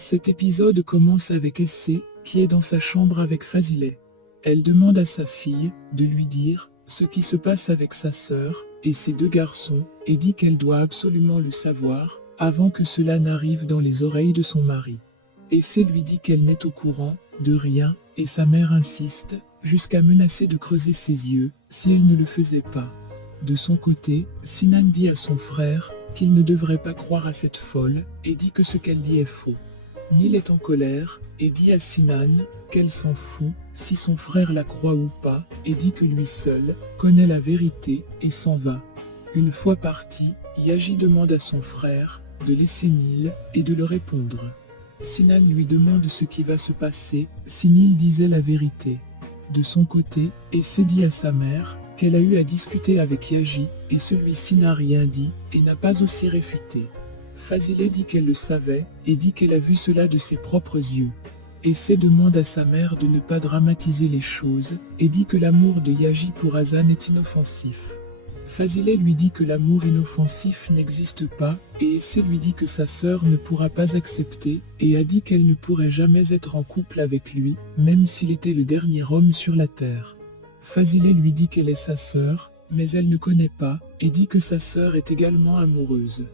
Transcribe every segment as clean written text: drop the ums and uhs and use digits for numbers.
Cet épisode commence avec Essé, qui est dans sa chambre avec Fazileh. Elle demande à sa fille de lui dire ce qui se passe avec sa sœur et ses deux garçons et dit qu'elle doit absolument le savoir avant que cela n'arrive dans les oreilles de son mari. Essé lui dit qu'elle n'est au courant de rien et sa mère insiste jusqu'à menacer de creuser ses yeux si elle ne le faisait pas. De son côté, Sinan dit à son frère qu'il ne devrait pas croire à cette folle et dit que ce qu'elle dit est faux. Nil est en colère et dit à Sinan qu'elle s'en fout si son frère la croit ou pas et dit que lui seul connaît la vérité et s'en va. Une fois parti, Yaji demande à son frère de laisser Nil et de le répondre. Sinan lui demande ce qui va se passer si Nil disait la vérité. De son côté, Essé dit à sa mère qu'elle a eu à discuter avec Yaji et celui-ci n'a rien dit et n'a pas aussi réfuté. Fazileh dit qu'elle le savait et dit qu'elle a vu cela de ses propres yeux. Essé demande à sa mère de ne pas dramatiser les choses et dit que l'amour de Yaji pour Hazan est inoffensif. Fazileh lui dit que l'amour inoffensif n'existe pas et Essé lui dit que sa sœur ne pourra pas accepter et a dit qu'elle ne pourrait jamais être en couple avec lui, même s'il était le dernier homme sur la terre. Fazileh lui dit qu'elle est sa sœur, mais elle ne connaît pas et dit que sa sœur est également amoureuse.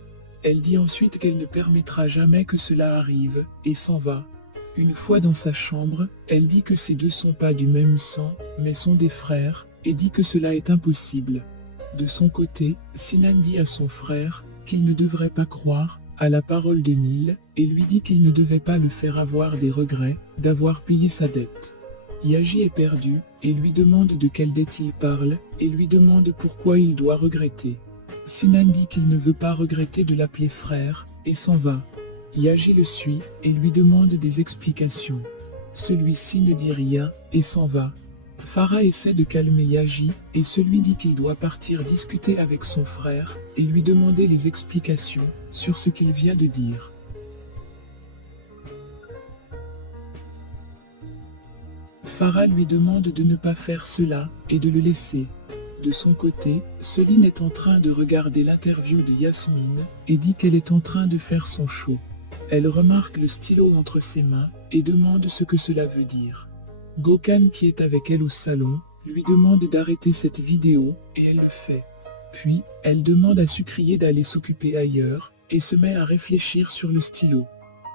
Elle dit ensuite qu'elle ne permettra jamais que cela arrive et s'en va. Une fois dans sa chambre, elle dit que ces deux sont pas du même sang, mais sont des frères, et dit que cela est impossible. De son côté, Sinan dit à son frère qu'il ne devrait pas croire à la parole de Nil et lui dit qu'il ne devait pas le faire avoir des regrets d'avoir payé sa dette. Yaji est perdu et lui demande de quelle dette il parle et lui demande pourquoi il doit regretter. Sinan dit qu'il ne veut pas regretter de l'appeler frère et s'en va. Yaji le suit et lui demande des explications. Celui-ci ne dit rien et s'en va. Farah essaie de calmer Yaji et celui dit qu'il doit partir discuter avec son frère et lui demander les explications sur ce qu'il vient de dire. Farah lui demande de ne pas faire cela et de le laisser. De son côté, Céline est en train de regarder l'interview de Yasmine et dit qu'elle est en train de faire son show. Elle remarque le stylo entre ses mains et demande ce que cela veut dire. Gokhan, qui est avec elle au salon, lui demande d'arrêter cette vidéo et elle le fait. Puis, elle demande à Sucrier d'aller s'occuper ailleurs et se met à réfléchir sur le stylo.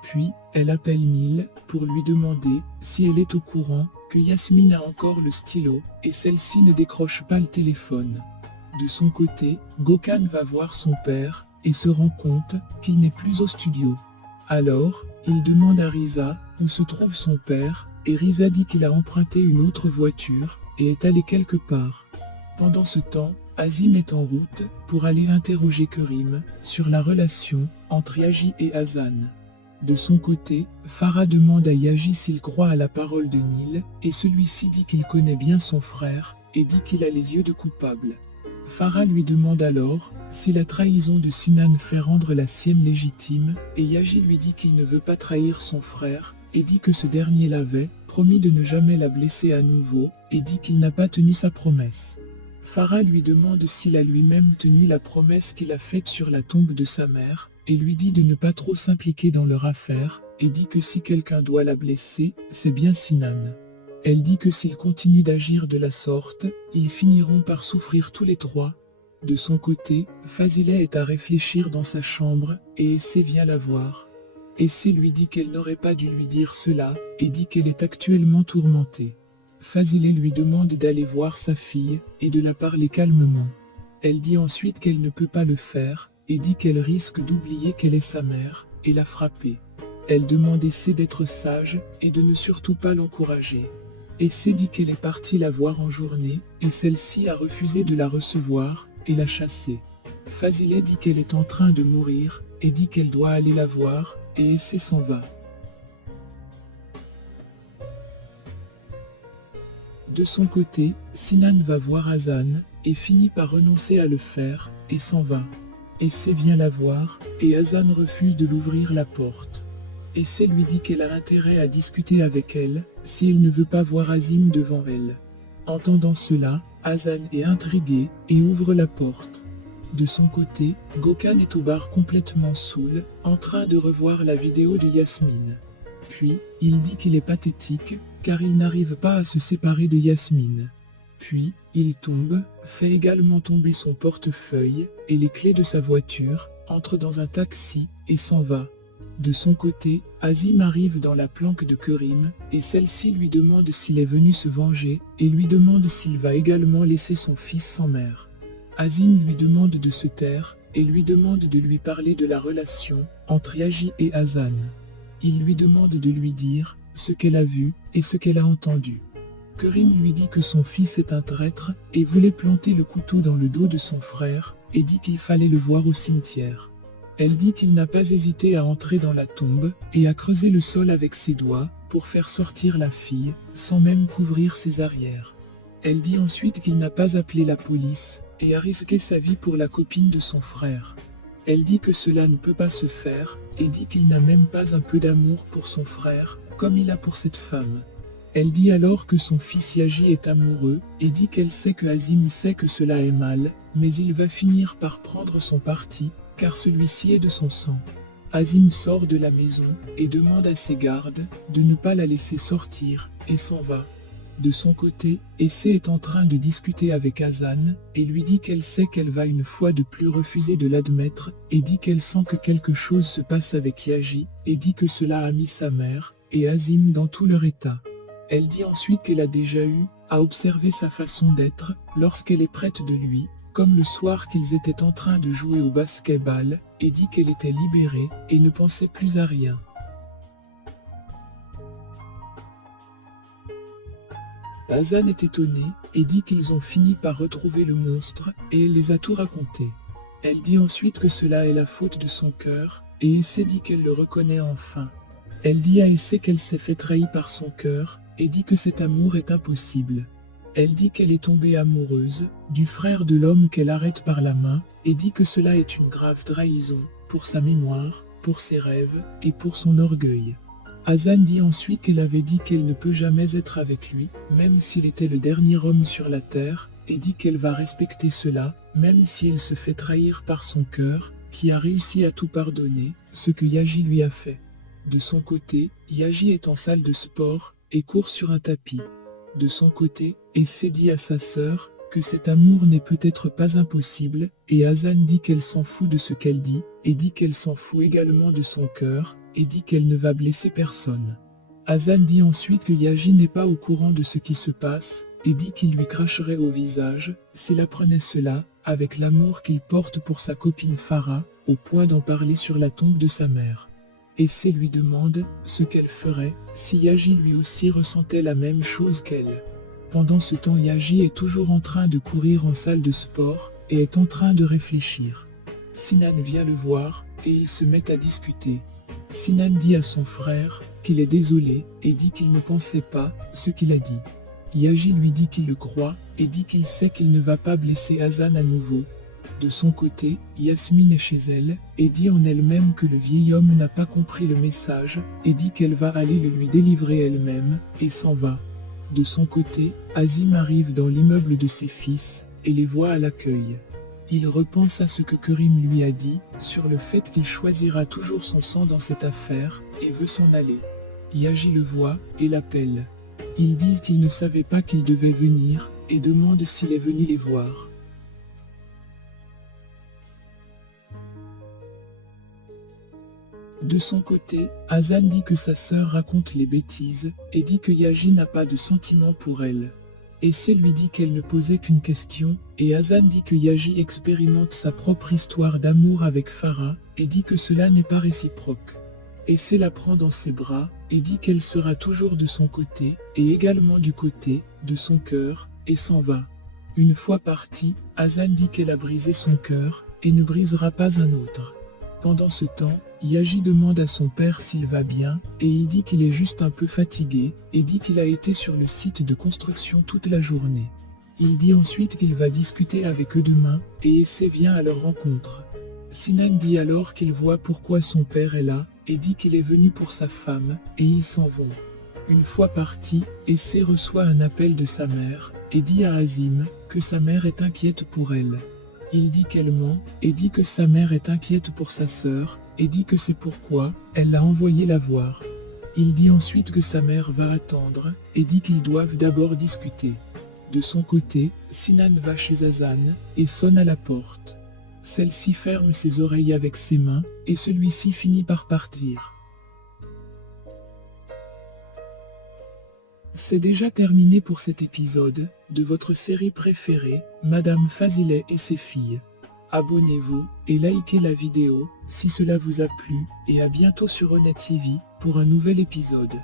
Puis, elle appelle Nil pour lui demander si elle est au courant que Yasmine a encore le stylo et celle-ci ne décroche pas le téléphone. De son côté, Gokhan va voir son père et se rend compte qu'il n'est plus au studio. Alors, il demande à Riza où se trouve son père et Riza dit qu'il a emprunté une autre voiture et est allé quelque part. Pendant ce temps, Azim est en route pour aller interroger Kerim sur la relation entre Yaji et Hazan. De son côté, Farah demande à Yaji s'il croit à la parole de Nil et celui-ci dit qu'il connaît bien son frère et dit qu'il a les yeux de coupable. Farah lui demande alors si la trahison de Sinan fait rendre la sienne légitime et Yaji lui dit qu'il ne veut pas trahir son frère et dit que ce dernier l'avait promis de ne jamais la blesser à nouveau et dit qu'il n'a pas tenu sa promesse. Farah lui demande s'il a lui-même tenu la promesse qu'il a faite sur la tombe de sa mère et lui dit de ne pas trop s'impliquer dans leur affaire et dit que si quelqu'un doit la blesser, c'est bien Sinan. Elle dit que s'ils continuent d'agir de la sorte, ils finiront par souffrir tous les trois. De son côté, Fazileh est à réfléchir dans sa chambre et Essé vient la voir. Essé lui dit qu'elle n'aurait pas dû lui dire cela et dit qu'elle est actuellement tourmentée. Fazileh lui demande d'aller voir sa fille et de la parler calmement. Elle dit ensuite qu'elle ne peut pas le faire et dit qu'elle risque d'oublier qu'elle est sa mère et la frapper. Elle demande Essé d'être sage et de ne surtout pas l'encourager. Essé dit qu'elle est partie la voir en journée et celle-ci a refusé de la recevoir et l'a chassée. Fazileh dit qu'elle est en train de mourir et dit qu'elle doit aller la voir et Essé s'en va. De son côté, Sinan va voir Hazan et finit par renoncer à le faire et s'en va. Essé vient la voir et Hazan refuse de l'ouvrir la porte. Essé lui dit qu'elle a intérêt à discuter avec elle si elle ne veut pas voir Azim devant elle. Entendant cela, Hazan est intrigué et ouvre la porte. De son côté, Gökhan est au bar complètement saoul, en train de revoir la vidéo de Yasmine. Puis, il dit qu'il est pathétique, car il n'arrive pas à se séparer de Yasmine. Puis, il tombe, fait également tomber son portefeuille et les clés de sa voiture, entre dans un taxi et s'en va. De son côté, Azim arrive dans la planque de Kerim et celle-ci lui demande s'il est venu se venger et lui demande s'il va également laisser son fils sans mère. Azim lui demande de se taire et lui demande de lui parler de la relation entre Yaji et Hazan. Il lui demande de lui dire ce qu'elle a vu et ce qu'elle a entendu. Kerim lui dit que son fils est un traître et voulait planter le couteau dans le dos de son frère et dit qu'il fallait le voir au cimetière. Elle dit qu'il n'a pas hésité à entrer dans la tombe et à creuser le sol avec ses doigts pour faire sortir la fille sans même couvrir ses arrières. Elle dit ensuite qu'il n'a pas appelé la police et a risqué sa vie pour la copine de son frère. Elle dit que cela ne peut pas se faire et dit qu'il n'a même pas un peu d'amour pour son frère comme il a pour cette femme. Elle dit alors que son fils Yaji est amoureux et dit qu'elle sait que Azim sait que cela est mal, mais il va finir par prendre son parti car celui-ci est de son sang. Azim sort de la maison et demande à ses gardes de ne pas la laisser sortir et s'en va. De son côté, Essé est en train de discuter avec Hazan et lui dit qu'elle sait qu'elle va une fois de plus refuser de l'admettre et dit qu'elle sent que quelque chose se passe avec Yaji et dit que cela a mis sa mère et Azim dans tout leur état. Elle dit ensuite qu'elle a déjà eu à observer sa façon d'être lorsqu'elle est prête de lui, comme le soir qu'ils étaient en train de jouer au basket-ball, et dit qu'elle était libérée et ne pensait plus à rien. Hazan est étonné et dit qu'ils ont fini par retrouver le monstre et elle les a tout raconté. Elle dit ensuite que cela est la faute de son cœur et Essé dit qu'elle le reconnaît enfin. Elle dit à Essé qu'elle s'est fait trahir par son cœur et dit que cet amour est impossible. Elle dit qu'elle est tombée amoureuse du frère de l'homme qu'elle arrête par la main et dit que cela est une grave trahison pour sa mémoire, pour ses rêves et pour son orgueil. Hazan dit ensuite qu'elle avait dit qu'elle ne peut jamais être avec lui, même s'il était le dernier homme sur la terre, et dit qu'elle va respecter cela, même si elle se fait trahir par son cœur, qui a réussi à tout pardonner, ce que Yaji lui a fait. De son côté, Yaji est en salle de sport et court sur un tapis. De son côté, Essé dit à sa sœur que cet amour n'est peut-être pas impossible, et Hazan dit qu'elle s'en fout de ce qu'elle dit, et dit qu'elle s'en fout également de son cœur, et dit qu'elle ne va blesser personne. Hazan dit ensuite que Yaji n'est pas au courant de ce qui se passe, et dit qu'il lui cracherait au visage s'il apprenait cela, avec l'amour qu'il porte pour sa copine Farah, au point d'en parler sur la tombe de sa mère. Essé lui demande ce qu'elle ferait si Yaji lui aussi ressentait la même chose qu'elle. Pendant ce temps, Yaji est toujours en train de courir en salle de sport et est en train de réfléchir. Sinan vient le voir et ils se mettent à discuter. Sinan dit à son frère qu'il est désolé et dit qu'il ne pensait pas ce qu'il a dit. Yaji lui dit qu'il le croit et dit qu'il sait qu'il ne va pas blesser Hazan à nouveau. De son côté, Yasmine est chez elle et dit en elle-même que le vieil homme n'a pas compris le message et dit qu'elle va aller le lui délivrer elle-même et s'en va. De son côté, Azim arrive dans l'immeuble de ses fils et les voit à l'accueil. Il repense à ce que Kerim lui a dit sur le fait qu'il choisira toujours son sang dans cette affaire et veut s'en aller. Yaji le voit et l'appelle. Ils disent qu'ils ne savaient pas qu'il devait venir et demandent s'il est venu les voir. De son côté, Hazan dit que sa sœur raconte les bêtises et dit que Yaji n'a pas de sentiments pour elle. Essé lui dit qu'elle ne posait qu'une question et Hazan dit que Yaji expérimente sa propre histoire d'amour avec Farah et dit que cela n'est pas réciproque. Essé la prend dans ses bras et dit qu'elle sera toujours de son côté et également du côté de son cœur et s'en va. Une fois partie, Hazan dit qu'elle a brisé son cœur et ne brisera pas un autre. Pendant ce temps, Yaji demande à son père s'il va bien et il dit qu'il est juste un peu fatigué et dit qu'il a été sur le site de construction toute la journée. Il dit ensuite qu'il va discuter avec eux demain et Essé vient à leur rencontre. Sinan dit alors qu'il voit pourquoi son père est là et dit qu'il est venu pour sa femme et ils s'en vont. Une fois parti, Essé reçoit un appel de sa mère et dit à Azim que sa mère est inquiète pour elle. Il dit qu'elle ment, et dit que sa mère est inquiète pour sa sœur, et dit que c'est pourquoi elle l'a envoyé la voir. Il dit ensuite que sa mère va attendre, et dit qu'ils doivent d'abord discuter. De son côté, Sinan va chez Hazan, et sonne à la porte. Celle-ci ferme ses oreilles avec ses mains, et celui-ci finit par partir. C'est déjà terminé pour cet épisode de votre série préférée, Madame Fazilet et ses filles. Abonnez-vous et likez la vidéo si cela vous a plu et à bientôt sur Honnête TV pour un nouvel épisode.